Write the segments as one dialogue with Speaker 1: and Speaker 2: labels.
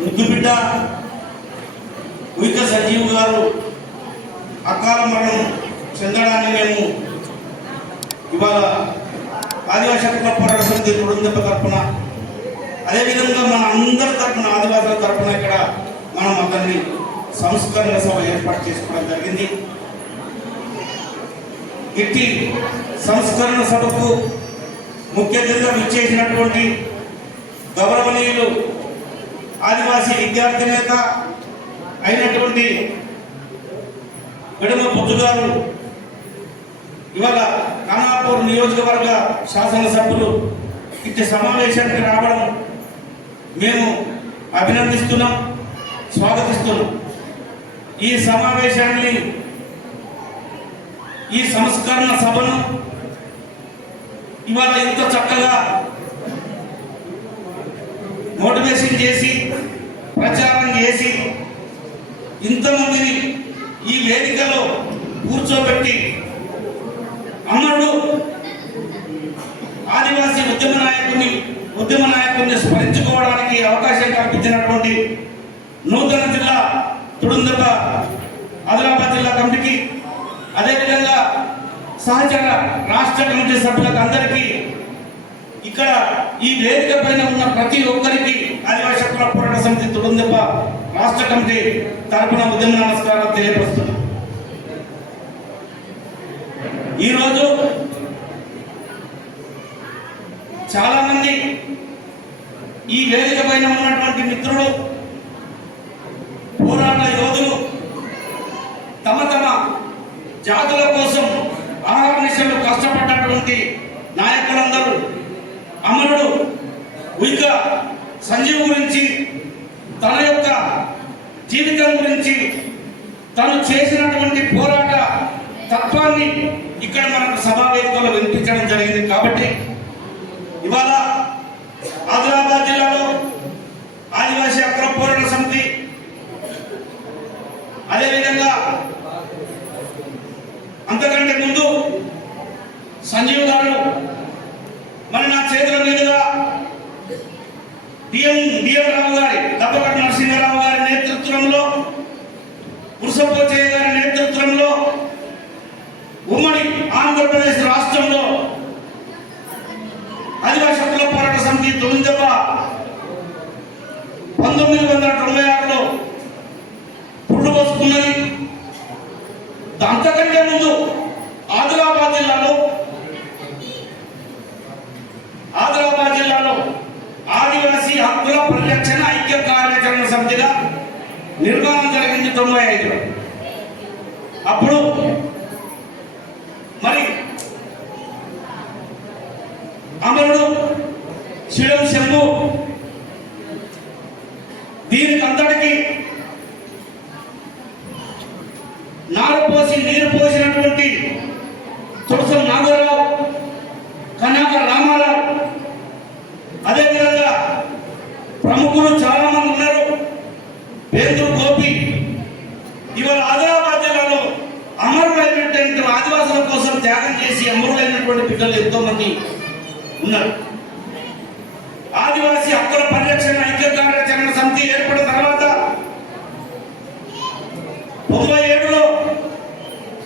Speaker 1: ముద్దు బిడ్డ ఉయిక సంజీవ్ గారు అకాల మరణం చెందడాన్ని మేము ఇవాళ ఆదివాసీ హక్కుల పోరాట సమితి కుటుంబ తరఫున అదేవిధంగా మన అందరి తరఫున ఆదివాసుల తరఫున ఇక్కడ మనం అతన్ని సంస్కరణ సభ ఏర్పాటు చేసుకోవడం జరిగింది. ఇట్టి సంస్కరణ సభకు ముఖ్య అతిథిగా విచ్చేసినటువంటి గౌరవనీయులు ఆదివాసీ విద్యార్థి నేత అయినటువంటి గడుమ బుద్ధు గారు ఇవాళ ఖానాపూర్ నియోజకవర్గ శాసనసభ్యులు ఇచ్చే సమావేశానికి రావడం మేము అభినందిస్తున్నాం స్వాగతిస్తున్నాం. ఈ సమావేశాన్ని ఈ సంస్కరణ సభను ఇవాళ ఇంత చక్కగా మోటివేషన్ చేసి ప్రచారం చేసి ఇంతమందిని ఈ వేదికలో కూర్చోబెట్టి అమరుడు ఆదివాసీ ఉద్యమ నాయకుని ఉద్యమ నాయకుడిని స్మరించుకోవడానికి అవకాశం కల్పించినటువంటి నూతన జిల్లా తుడుందప ఆదిలాబాద్ జిల్లా కమిటీకి అదేవిధంగా సహచర రాష్ట్ర కమిటీ సభ్యులకు అందరికీ ఇక్కడ ఈ వేదిక పైన ఉన్న ప్రతి ఒక్కరికి ఆదివాసీ హక్కుల పోరాట సమితి తుడందెప్ప రాష్ట్ర కమిటీ తరపున ఉద్యమ నమస్కారాలు తెలియపరుస్తున్నాం. ఈరోజు చాలా మంది ఈ వేదిక పైన ఉన్నటువంటి మిత్రులు పోరాట యోధులు తమ తమ జాతుల కోసం ఆహర్నిశలు కష్టపడ్డటువంటి నాయకులందరూ అమరుడు ఉయిక సంజీవ్ గురించి తన యొక్క జీవితం గురించి తను చేసినటువంటి పోరాట తత్వాన్ని ఇక్కడ మనకు సభా వినిపించడం జరిగింది కాబట్టి ఇవాళ ఆదిలాబాద్ జిల్లాలో ఆదివాసీ అక్ర పోరాట సమితి అదేవిధంగా అంతకంటే ముందు సంజీవ్ గారు మరి నా చేతుల మీదుగా డిఎం డిఎం రావు గారి దప్పకట్ట నరసింహారావు గారి నేతృత్వంలో ఉరుసపోచయ్య గారి నేతృత్వంలో ఉమ్మడి ఆంధ్రప్రదేశ్ రాష్ట్రంలో ఆదివాసీ హక్కుల పోరాట సమితి తొమ్మిదవ పంతొమ్మిది వందల తొంభై ఆరులో పుట్టుకొస్తున్నది అంతకంటే ముందు ఆదిలాబాద్ జిల్లాలో ఆదిలాబాద్ జిల్లాలో ఆదివాసీ హక్కుల పరిరక్షణ ఐక్య కార్యాచరణ సమితిగా నిర్మాణం జరిగింది తొంభై ఐదులో. అప్పుడు మరి అమరుడు శివం శంభు దీనికి అంతటికీ నారు పోసి నీరు పోసినటువంటి తులసం నాగరావు కనక రామారావు అదేవిధంగా ప్రముఖులు చాలా మంది ఉన్నారు పేరు గోపి ఇవాళ ఆదిలాబాద్ జిల్లాలో అమరులైనటువంటి ఆదివాసుల కోసం త్యాగం చేసి అమరులైనటువంటి బిడ్డలు ఎంతో మంది ఉన్నారు ఆదివాసీ హక్కుల పరిరక్షణ ఐక్య కార్యాచరణ సమితి ఏర్పడిన తర్వాత తొంభై ఏడులో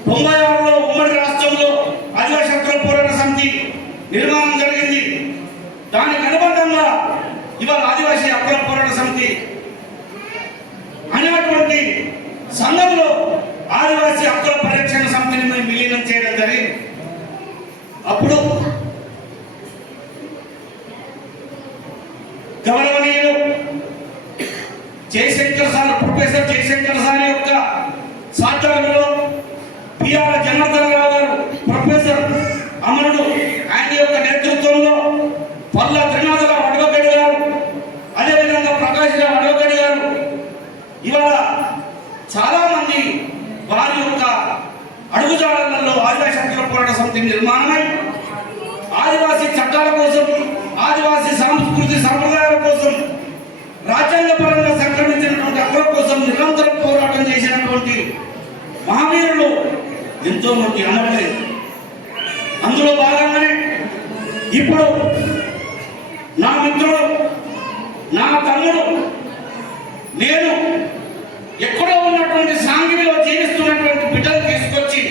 Speaker 1: తొంభై ఆరులో ఉమ్మడి రాష్ట్రంలో ఆదివాసీ హక్కుల పోరాట సమితి నిర్మాణం జరిగింది దానికి అనుబంధంగా ఇవాళ ఆదివాసీ హక్కుల పోరాట సమితి అనేటువంటి సంఘంలో ఆదివాసీ హక్కుల పరిరక్షణ సమితిని మేము విలీనం చేయడం జరిగింది అప్పుడు గౌరవనీయులు Jayashankar sir professor Jayashankar sir యొక్క సాధ్యంలో పిఆర్ జనార్దన్ గారు ప్రొఫెసర్ అమరుడు ఆయన యొక్క నేతృత్వంలో పల్ల త్రినాథరావు అడవగడి గారు అదేవిధంగా ప్రకాష్ రావు అడవగడి గారు. ఇవాళ చాలా మంది వారి యొక్క అడుగుజాడలలో ఆదివాసీ హక్కుల పోరాట సమితి నిర్మాణమై ఆదివాసీ చట్టాల కోసం ఆదివాసీ సంస్కృతి సంప్రదాయాల కోసం రాజ్యాంగపరంగా సంక్రమించినటువంటి హక్కుల కోసం నిరంతరం పోరాటం చేసినటువంటి మహావీరులు ఎంతో మంది అమరలేదు అందులో భాగంగానే ఇప్పుడు నా మిత్రుడు నా తమ్ముడు నేను ఎక్కడో ఉన్నటువంటి సాంగిలో జీవిస్తున్నటువంటి బిడ్డలు తీసుకొచ్చి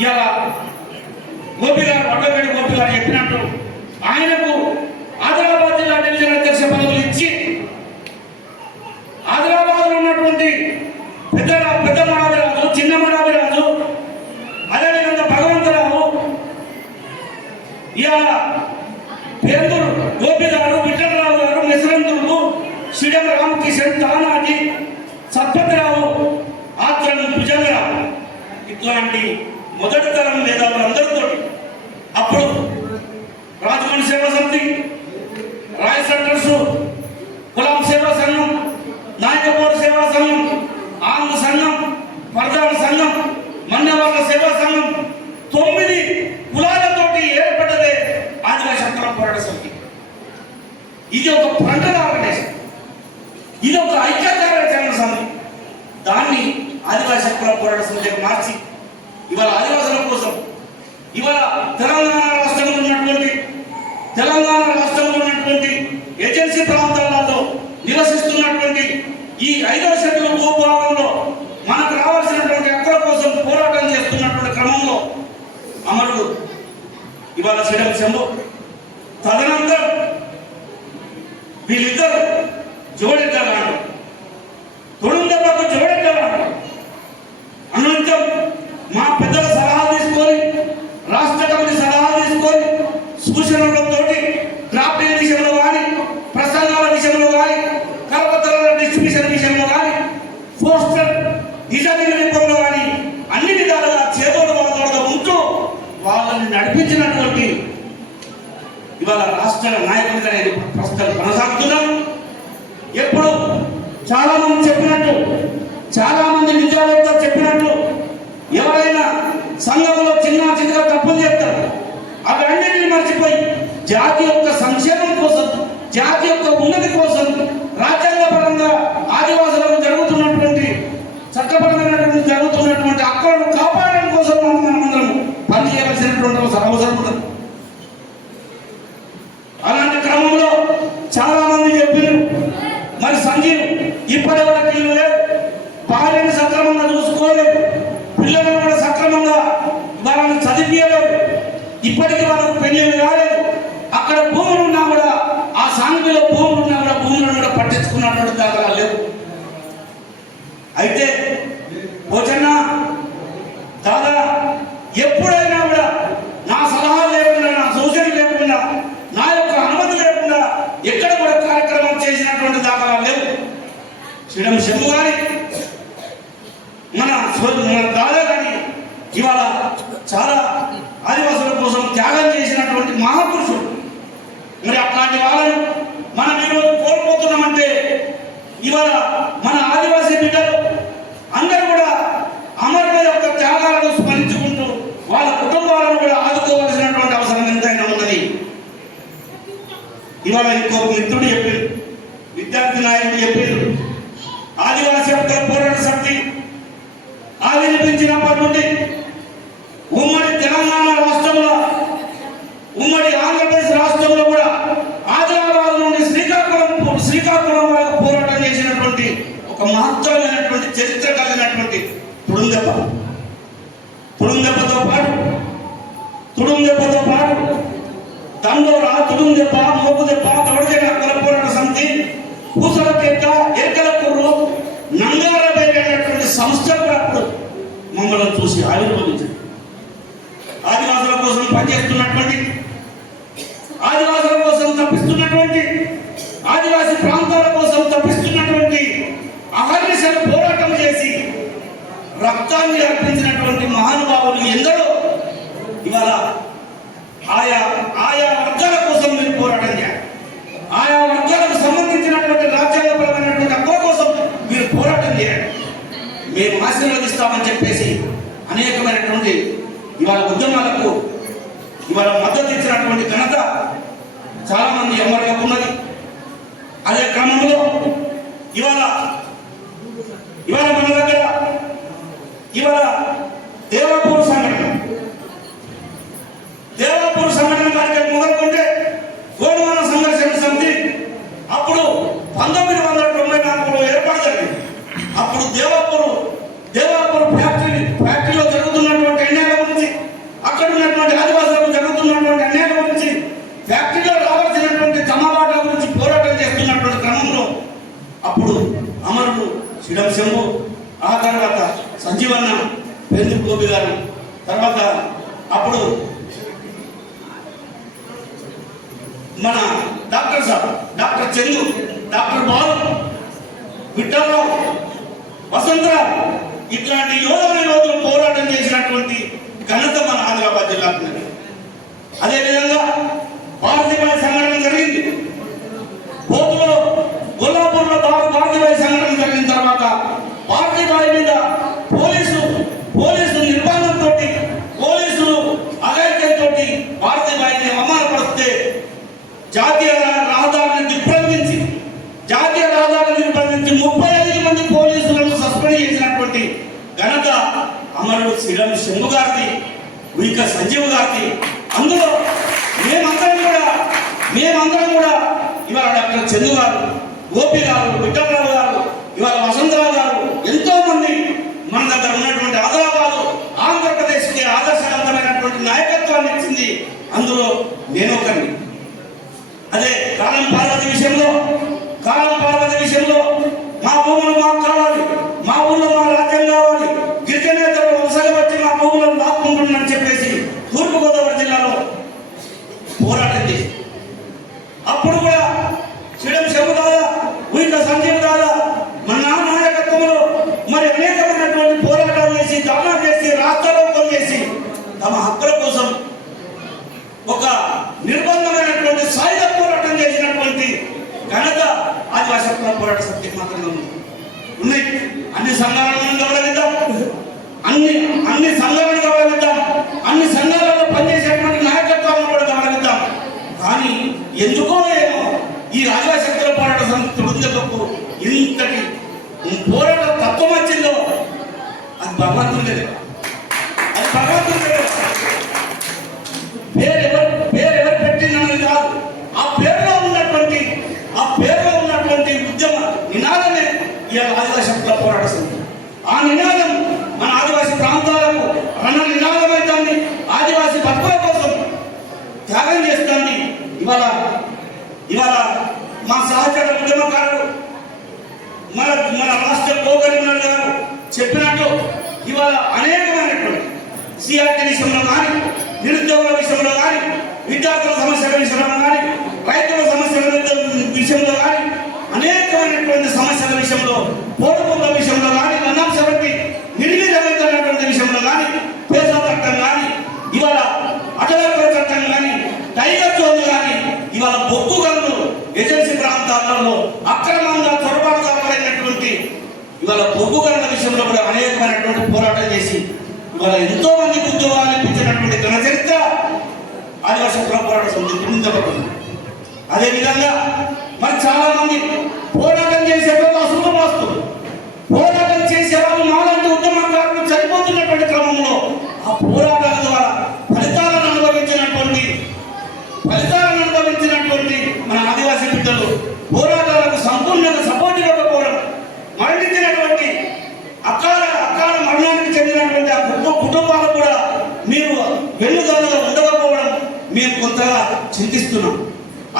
Speaker 1: ఇలా గోపి గారు అడ్డగడి గోపి గారు చెప్పినట్టు ఆయనకు ఆదిలాబాద్ జిల్లా డివిజన్ అధ్యక్ష పదవులు ఇచ్చి ఆదిలాబాద్లో ఉన్నటువంటి పెద్ద పెద్ద మడావిరాజు చిన్న మడావిరాజు అదేవిధంగా భగవంతరావు ఇవాళ పేరుదురు గోపి గారు విఠలరావు గారు మిశ్రంతుడు శ్రీడం రామకిషన్ సత్పతిరావు ఆచరణ భుజంగరావు ఇట్లాంటి మొదటి తరం మేధావులందరితో అప్పుడు రాజమండ్రి సేవా సమితి రాయ సెంటర్స్ కులాం సేవా సంఘం నాయకపోటు సేవా సంఘం ఆంధ్ర సంఘం పరదాల సంఘం మన్నవాళ్ళ సేవా సంఘం తొమ్మిది కులాలతోటి ఏర్పడ్డదే ఆదివాసి హక్కుల పోరాట సమితి. ఇది ఒక పంటల ఇది ఒక ఐక్యతారచరణ సమితి దాన్ని ఆదివాసీ హక్కుల పోరాట సమితికి మార్చి ఇవాళ ఆదివాసుల కోసం ఇవాళ తెలంగాణ రాష్ట్రంలో ఉన్నటువంటి తెలంగాణ రాష్ట్రంలో ఉన్నటువంటి ఏజెన్సీ ప్రాంతాలలో నివసిస్తున్నటువంటి ఈ ఐదవ శక్తుల భూభాగంలో మనకు రావాల్సినటువంటి హక్కుల కోసం పోరాటం చేస్తున్నటువంటి క్రమంలో అమరుడు ఇవాళ శ్రీరం శంభు. తదనంతరం వీళ్ళిద్దరు జోడెట్టాలంటారు తొడుందెబ్బకు జోడెట్టాలంటారు అనంతం మా పెద్దల సలహాలు తీసుకొని రాష్ట్ర కమిటీ సలహాలు తీసుకొని సూచనలతో డ్రాఫ్టింగ్ విషయంలో కానీ ప్రసంగాల విషయంలో కానీ కరపత్రాల డిస్ట్రిబ్యూషన్ విషయంలో కానీ పోస్టర్ డిజైనింగ్ రూపంలో కానీ అన్ని విధాలుగా చేదోడు వాళ్ళతో ఉంటూ వాళ్ళని నడిపించినటువంటి ఇవాళ రాష్ట్ర నాయకుడిగా నేను ప్రస్తుతం కొనసాగుతున్నాను. ఎప్పుడు చాలా మంది చెప్పినట్టు చాలా మంది విద్యావేత్తలు చెప్పినట్టు ఎవరైనా సంఘంలో చిన్న చిన్న తప్పులు చెప్తారు అవి అన్నింటినీ మర్చిపోయి జాతి యొక్క సంక్షేమం కోసం జాతి యొక్క ఉన్నతి కోసం రాజ్యాంగపరంగా ఆదివాసులకు జరుగుతున్నటువంటి చట్టపరమైనటువంటి జరుగుతున్నటువంటి హక్కులను కాపాడడం కోసం మనం మనమందరం పనిచేయవలసినటువంటి అవసరం అవసరం ఉన్నది అలాంటి క్రమంలో చాలా మంది చెప్పారు మరి సంజీవ్ ఇప్పటి వరకు ఇల్లు లేదు భార్యను సక్రమంగా చూసుకోలేదు. పిల్లలను కూడా సక్రమంగా వాళ్ళని చదివియలేదు ఇప్పటికీ వాళ్ళకు పెళ్ళి కాలేదు అక్కడ భూములు ఉన్నా కూడా ఆ సాంఘిలో భూములు ఉన్నా కూడా భూములను కూడా పట్టించుకున్నటువంటి దాఖలా లేవు అయితే పోచన్న దాదా ఎప్పుడైనా కూడా నా సలహా లేకుండా నా సూచన లేకుండా నా యొక్క అనుమతి లేకుండా ఎక్కడ కూడా కార్యక్రమం చేసినటువంటి దాఖలా లేవు శ్రీరం శంభు గారి మన మన దాదా గారి ఇవాళ చాలా ఆదివాసుల కోసం త్యాగం చేసినటువంటి మహాపురుషుడు. మరి అట్లాంటి వాళ్ళను మనం ఈరోజు కోల్పోతున్నామంటే ఇవాళ మన ఆదివాసీ బిడ్డలు అందరూ కూడా అమరుల యొక్క త్యాగాలను స్మరించుకుంటూ వాళ్ళ కుటుంబాలను కూడా ఆదుకోవాల్సినటువంటి అవసరం ఎంతైనా ఉన్నది. ఇవాళ ఇంకొక మిత్రుడు చెప్పిండు విద్యార్థి నాయకుడు చెప్పిండు ఆదివాసీ హక్కుల పోరాట సమితి ఆవిర్భించినప్పటి నుండి ఉమ్మడి తెలంగాణ రాష్ట్రంలో ఉమ్మడి ఆంధ్రప్రదేశ్ రాష్ట్రంలో కూడా ఆదిలాబాద్ నుండి శ్రీకాకుళం శ్రీకాకుళం వరకు పోరాటం చేసినటువంటి ఒక మహత్తరమైనటువంటి చరిత్ర కలిగినటువంటి తుడుందెబ్బ తుడుందెబ్బతో పాటు తుడుందెబ్బతో పాటు దండోరా తుడుందెబ్బ మోపుదెబ్బ దొడజన హక్కుల పోరాట సమితి పూసల తీర్థ ఎక్కల కుర్రు నంగారబేట అనేటువంటి సంస్థ కూడా అప్పుడు మమ్మల్ని చూసి ఆవిర్భవించింది ఆదివాసుల కోసం పనిచేస్తున్నటువంటి ఆదివాసుల కోసం తప్పిస్తున్నటువంటి ఆదివాసి ప్రాంతాల కోసం తప్పిస్తున్నటువంటి అహర్నిశలు పోరాటం చేసి రక్తాన్ని అర్పించినటువంటి మహానుభావులు ఎందరో ఇవాళ ఆయా ఆయా వర్గాల కోసం మీరు పోరాటం చేయాలి. ఆయా వర్గాలకు సంబంధించినటువంటి రాజ్యాంగపరమైనటువంటి హక్కుల కోసం మీరు పోరాటం చేయండి మేము ఆశీర్వదిస్తామని చెప్పేసి అనేకమైనటువంటి ఇవాళ ఉద్యమాలకు ఇవాళ మద్దతు ఇచ్చినటువంటి ఘనత చాలా మంది ఎమ్మెల్యేలకు ఉన్నది. అదే క్రమంలో ఇవాళ ఇవాళ మన దగ్గర ఇవాళ దేవాపూర్ సంఘటన. దేవాపూర్ సంఘటన కార్యక్రమం మొదలుకుంటే గోడవన సంఘర్షణ సమితి అప్పుడు పంతొమ్మిది వందల తొంభై నాలుగు శంభు ఆ తర్వాత సంజీవన్న పేందు గోపి గారు తర్వాత అప్పుడు మన doctor sir doctor Chandu doctor Balu Vithalrao Vasantrao ఇట్లాంటి యోధుల యోధులు పోరాటం చేసినటువంటి ఘనత మన ఆదిలాబాద్ జిల్లాకు ఉన్నది అదేవిధంగా భారతీయ సంఘటన జరిగింది కోతులో గొల్లాపూర్లో భారత భారతీయ సంఘటన జరిగిన తర్వాత భారతీయ మీద పోలీసు పోలీసు నిర్బంధంతో పోలీసులు అగైత్యంతో భారతీయ అవమానపరిస్తే జాతీయ రహదారిని దిగ్బంధించి జాతీయ రహదారిని దిగ్బంధించి ముప్పై ఐదు మంది పోలీసులను సస్పెండ్ చేసినటువంటి ఘనత అమరుడు శ్రీరామ్ శంభు గారిది ఉయిక సంజీవ్ గారిది అందులో మేమందరం కూడా మేమందరం కూడా ఇవాళ డాక్టర్ చందు గారు గోపి గారు విఠలరావు గారు ఇవాళ వసంతరావు గారు ఎంతో మంది మన దగ్గర ఉన్నటువంటి ఆదిలాబాదు ఆంధ్రప్రదేశ్కి ఆదర్శవంతమైనటువంటి నాయకత్వాన్ని ఇచ్చింది అందులో నేను ఒకరిని. అదే కాలం పాద విషయంలో కాలం పార్వతి విషయంలో మా భూములు మాకు కావాలి మా ఊళ్ళో మా రాజ్యం కావాలి గిరిజనేతలు వరుసగా వచ్చి మా భూములను లాక్కుంటున్నారని చెప్పేసి తూర్పుగోదావరి జిల్లాలో పోరాటం చేసి అప్పుడు కూడా శ్రీడం శంభు కాదా ఉయిక సంజీవ్ కాదా మన నాయకత్వంలో మరి అనేకమైనటువంటి పోరాటాలు చేసి ధర్నా చేసి రాష్ట్రారోపణ చేసి తమ హక్కుల కోసం ఒక నిర్బంధమైనటువంటి సాయుధ పోరాటం చేసినటువంటి ఘనత ఆదివాసీ పోరాట సమితికి మాత్రమే ఉంది. ఉన్నాయి. అన్ని సంఘాలను మనం గౌరవిద్దాం అన్ని అన్ని సంఘాలను గౌరవిద్దాం అన్ని సంఘాలలో పనిచేసేటువంటి నాయకత్వాలను కూడా గౌరవిద్దాం కానీ ఎందుకో ఏమో ఈ ఆదివాసీ హక్కుల పోరాట సమితి తుడుందకు ఇంతటి పోరాట తత్వం వచ్చిందో అది భగవంతుడే అది భగవంతుడే పేరు ఎవరు పేరు ఎవరు పెట్టిందన్నది కాదు. ఆ పేరులో ఉన్నటువంటి ఆ పేరులో ఉన్నటువంటి ఉద్యమ నినాదమే ఈ ఆదివాసీ పోరాట సమితి. ఆ నినాదం మన ఆదివాసీ ప్రాంతాలకు రణ నినాదమైతుంది. ఆదివాసీ బతుకుల కోసం త్యాగం చేస్తుంది. ఇవాళ ఇవాళ మా సహచర ఉద్యమకారులు మన మన రాష్ట్ర గోకరీంద్ర గారు చెప్పిన ఇవాళ అనేకమైనటువంటి సిఆర్టీ విషయంలో కానీ నిరుద్యోగుల విషయంలో కానీ విద్యార్థుల సమస్యల విషయంలో కానీ రైతుల సమస్యల విషయంలో కానీ అనేకమైనటువంటి సమస్యల విషయంలో పోడుకుల విషయంలో కానీ అన్నాంశబట్టి నిడిగి జరుగుతున్నటువంటి విషయంలో కానీ పేద చట్టం కానీ ఇవాళ అటవీ చట్టం కానీ టైగర్ జోన్ కానీ ఇవాళ బొగ్గు గనులు ఏజెన్సీ ప్రాంతాలలో అక్రమంగా చొరబాటుగా పడినటువంటి ఇవాళ బొగ్గు గనుల కూడా అనేకమైనటువంటి పోరాటం చేసి ఇవాళ ఎంతో మంది ఉద్యోగాలు ఇప్పించినటువంటి ఘన చరిత్ర ఆదివాసీ పోరాట సమితి అదే అదేవిధంగా మరి చాలా మంది పోరాటం చేసే వాళ్ళు అసలు పోరాటం చేసే వాళ్ళు ఉద్యమకారులు చనిపోతున్నటువంటి క్రమంలో ఆ పోరాటం ద్వారా ఫలితాలను అనుభవించినటువంటి ఫలితాలను అనుభవించినటువంటి మన ఆదివాసీ బిడ్డలు పోరాటాలకు సంపూర్ణంగా సపోర్ట్ ఇవ్వకపోవడం మరణించినటువంటి అకాల అకాల మరణానికి చెందినటువంటి ఆ కుటుంబ కుటుంబాలు కూడా మీరు ఉండకపోవడం మేము కొంతగా చింతిస్తున్నాం.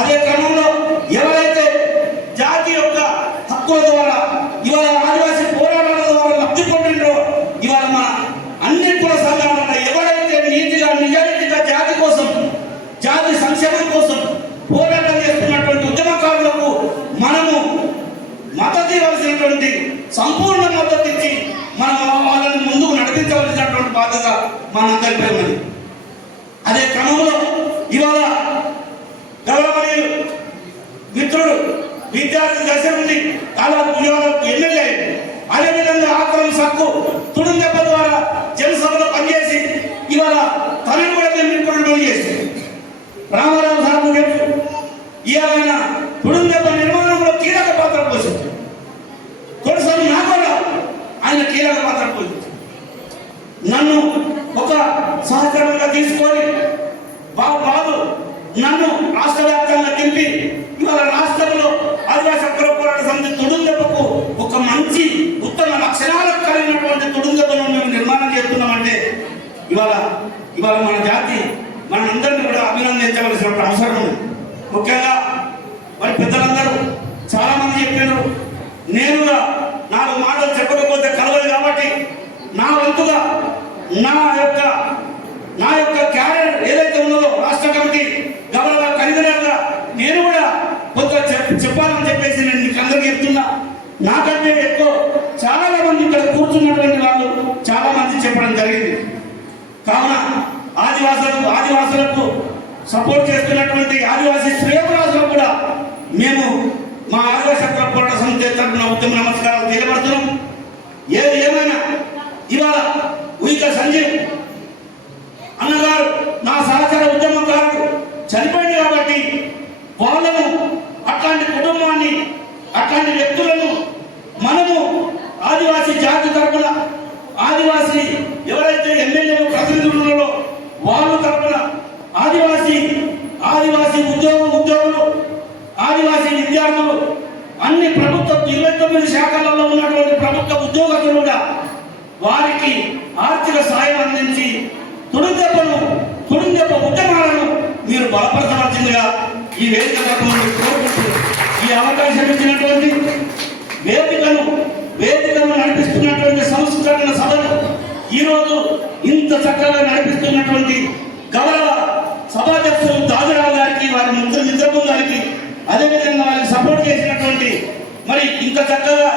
Speaker 1: అదే క్రమంలో ఎవరైతే జాతి యొక్క హక్కుల ద్వారా ఇవాళ ఆదివాసీ పోరాటాల ద్వారా లబ్ధి పొందిండ్రో ఇవాళ మన అన్ని కుల సంఘాలలో ఎవరైతే నీతిగా నిజాయితీగా జాతి కోసం జాతి సంక్షేమం కోసం పోరాటం చేస్తున్నటువంటి ఉద్యమకారులకు మనము మద్దతు ఇవ్వాల్సినటువంటి సంపూర్ణ మద్దతు ఇచ్చి మనం వాళ్ళని ముందుకు నడిపించవలసినటువంటి బాధ్యత మనందరిపై ఉన్నది అదే క్రమంలో ఇవాళ గౌరవనీయులు మిత్రుడు విద్యార్థి దశ నుండి అలా ఇవాళ ఎమ్మెల్యే అయ్యాడు. అదేవిధంగా ఆక్రమ సక్కు తుడుం దెబ్బ ద్వారా జనసభలో పనిచేసి ఇవాళ తనని కూడా నిర్మించుకుంటూ చేసి రామారావు సార్ తెలుసు ఇవాళ తుడుం దెబ్బ నిర్మాణంలో కీలక పాత్ర పోషించారు. నా కూడా ఆయన కీలక పాత్ర పోషించారు. నన్ను ఒక సహకారంగా తీసుకొని బాబు బాబు నన్ను రాష్ట్ర వ్యాప్తంగా తింపి ఇవాళ రాష్ట్ర ఆదివాసీ హక్కుల పోరాట సమితి తుడుందెబ్బకు ఒక మంచి ఉత్తమ లక్షణాలకు కలిగినటువంటి తుడుందెబ్బను మేము నిర్మాణం చేస్తున్నామంటే ఇవాళ ఇవాళ మన జాతి మనందరినీ కూడా అభినందించవలసిన అవసరం ఉంది ముఖ్యంగా మరి పెద్దలందరూ చాలా మంది చెప్పారు నేనుగా నాలుగు మాటలు చెప్పక నా వంతుగా నా యొక్క నా యొక్క క్యారియర్ ఏదైతే ఉన్నదో రాష్ట్ర కమిటీ గౌరవ కన్వీనర్గా నేను కూడా కొంత చెప్పాలని చెప్పేసి నేను మీకు అందరికీ చెప్తున్నా. నాకంటే ఎక్కువ చాలా మంది ఇక్కడ కూర్చున్నటువంటి వాళ్ళు చాలా మంది చెప్పడం జరిగింది. కావున ఆదివాసులకు ఆదివాసులకు సపోర్ట్ చేస్తున్నటువంటి ఆదివాసీ శ్రేయరాజులకు కూడా మేము మా ఆదివాసీ హక్కుల పోరాట సమితి తరఫున ఉత్తమ నమస్కారాలు తెలియబడుతున్నాం ఏది ఏమైనా ఇవాళ ఉయిక సంజయ్ అన్నగారు నా సహచర ఉద్యమకారుడు చనిపోయి వాళ్ళను అట్లాంటి కుటుంబాన్ని అట్లాంటి వ్యక్తులు మనము ఆదివాసీ జాతి తరపున ఆదివాసీ ఎవరైతే ఎమ్మెల్యేలు ప్రతినిధులలో వాళ్ళ తరపున ఆదివాసీ ఆదివాసీ ఉద్యోగ ఉద్యోగులు ఆదివాసీ విద్యార్థులు అన్ని ప్రభుత్వ ఇరవై తొమ్మిది శాఖలలో ఉన్నటువంటి ప్రభుత్వ ఉద్యోగస్తులు కూడా వారికి ఆర్థిక సాయం అందించి తుడుదెబ్బను తుడుదెబ్బ ఉద్యమాలను మీరు బలపరచవలసిందిగా ఈ వేదిక తరపున కోరుకుంటూ ఈ అవకాశం ఇచ్చినటువంటి వేదికను వేదికను నడిపిస్తున్నటువంటి సంస్కరణ సభను ఈరోజు ఇంత చక్కగా నడిపిస్తున్నటువంటి గౌరవ సభాధ్యక్షులు దాజరావు గారికి వారి ముద్ర మిత్రము గారికి అదేవిధంగా వారికి సపోర్ట్ చేసినటువంటి మరి ఇంత చక్కగా